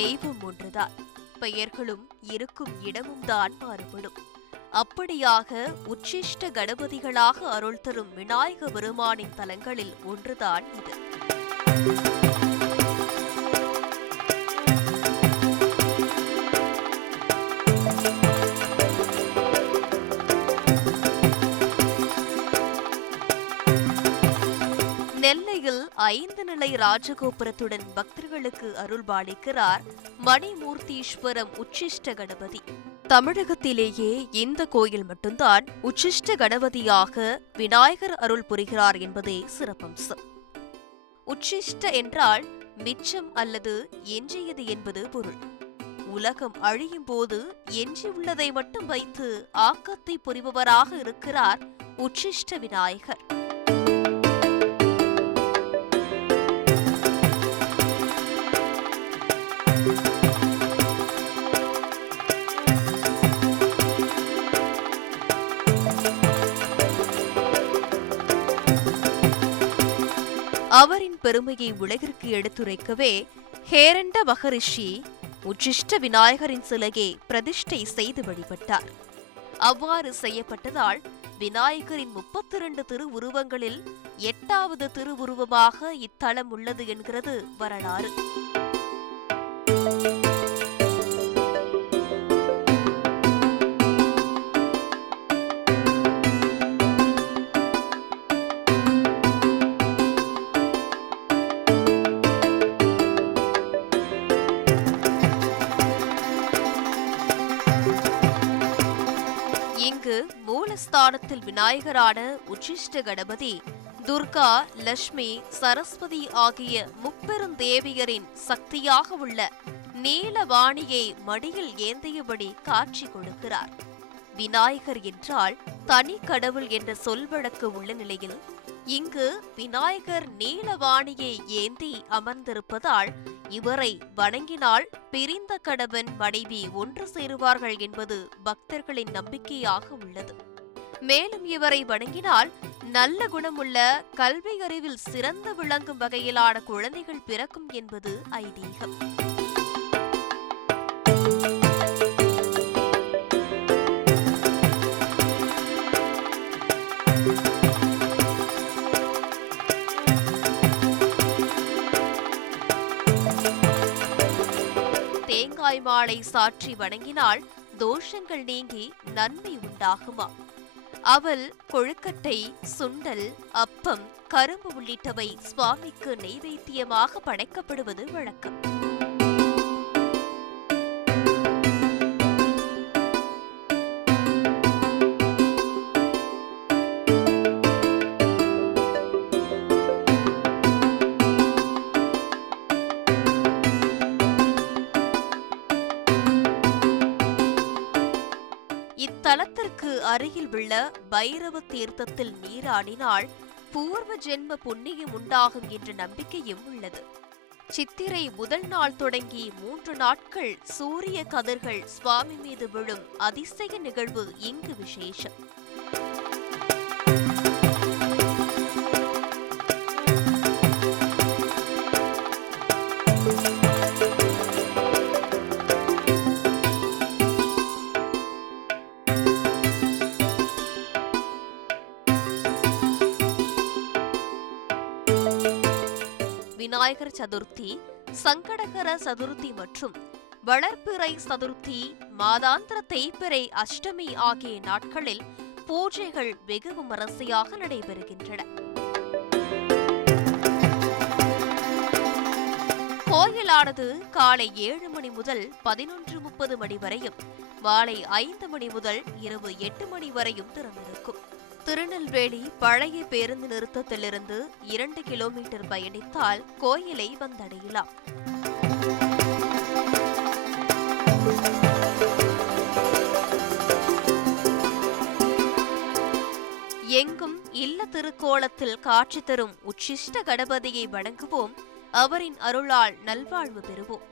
தெய்வம் ஒன்றுதான். பெயர்களும் இருக்கும் இடமும் தான் மாறுபடும். அப்படியாக உச்சிஷ்ட கணபதிகளாக அருள் தரும் விநாயக பெருமானின் தலங்களில் ஒன்றுதான் இது. நெல்லையில் 5 நிலை ராஜகோபுரத்துடன் பக்தர்களுக்கு அருள்பாலிக்கிறார் மணிமூர்த்தீஸ்வரம் உச்சிஷ்ட கணபதி. தமிழகத்திலேயே இந்த கோயில் மட்டும்தான் உச்சிஷ்ட கணபதியாக விநாயகர் அருள் புரிகிறார் என்பதே சிறப்பம்சம். உச்சிஷ்ட என்றால் மிச்சம் அல்லது எஞ்சியது என்பது பொருள். உலகம் அழியும் போது எஞ்சியுள்ளதை மட்டும் வைத்து ஆக்கத்தை புரிபவராக இருக்கிறார் உச்சிஷ்ட விநாயகர். அவரின் பெருமையை உலகிற்கு எடுத்துரைக்கவே ஹேரண்ட மகரிஷி உச்சிஷ்ட விநாயகரின் சிலையை பிரதிஷ்டை செய்து வழிபட்டார். அவ்வாறு செய்யப்பட்டதால் விநாயகரின் 32 திருவுருவங்களில் 8வது திருவுருவமாக இத்தலம் உள்ளது என்கிறது வரலாறு. இங்கு மூலஸ்தானத்தில் விநாயகரான உச்சிஷ்ட கணபதி துர்கா, லட்சுமி, சரஸ்வதி ஆகிய முப்பெருந்தேவியரின் சக்தியாக உள்ள நீலவாணியை மடியில் ஏந்தியபடி காட்சி கொடுக்கிறார். விநாயகர் என்றால் தனி கடவுள் என்ற சொல்வழக்கு உள்ள நிலையில் இங்கு விநாயகர் நீலவாணியை ஏந்தி அமர்ந்திருப்பதால் இவரை வணங்கினால் பிரிந்த கணவன் மனைவி ஒன்று சேருவார்கள் என்பது பக்தர்களின் நம்பிக்கையாக உள்ளது. மேலும் இவரை வணங்கினால் நல்ல குணமுள்ள கல்வி அறிவில் சிறந்து விளங்கும் வகையிலான குழந்தைகள் பிறக்கும் என்பது ஐதீகம். தேங்காய் மாலை சாற்றி வணங்கினால் தோஷங்கள் நீங்கி நன்மை உண்டாகுமா? அவல், கொழுக்கட்டை, சுண்டல், அப்பம், கரும்பு உள்ளிட்டவை சுவாமிக்கு நெய்வேத்தியமாக படைக்கப்படுவது வழக்கம். இத்தலத்திற்கு அருகில் உள்ள பைரவ தீர்த்தத்தில் நீராடினால் பூர்வ ஜென்ம புண்ணியம் உண்டாகும் என்ற நம்பிக்கையும் உள்ளது. சித்திரை முதல் நாள் தொடங்கி 3 நாட்கள் சூரிய கதிர்கள் சுவாமி மீது விழும் அதிசய நிகழ்வு இங்கு விசேஷம். விநாயகர் சதுர்த்தி, சங்கடகர சதுர்த்தி மற்றும் வளர்பிறை சதுர்த்தி, மாதாந்திர தேய்பிறை அஷ்டமி ஆகிய நாட்களில் பூஜைகள் வெகு விமரிசையாக நடைபெறுகின்றன. கோயிலானது காலை 7 மணி முதல் 11:30 மணி வரையும், மாலை 5 மணி முதல் இரவு 8 மணி வரையும் திறந்திருக்கும். திருநெல்வேலி பழைய பேருந்து நிறுத்தத்திலிருந்து 2 கிலோமீட்டர் பயணித்தால் கோயிலை வந்தடையலாம். எங்கும் இல்ல திருக்கோலத்தில் காட்சி தரும் உச்சிஷ்ட கணபதியை வணங்குவோம். அவரின் அருளால் நல்வாழ்வு பெறுவோம்.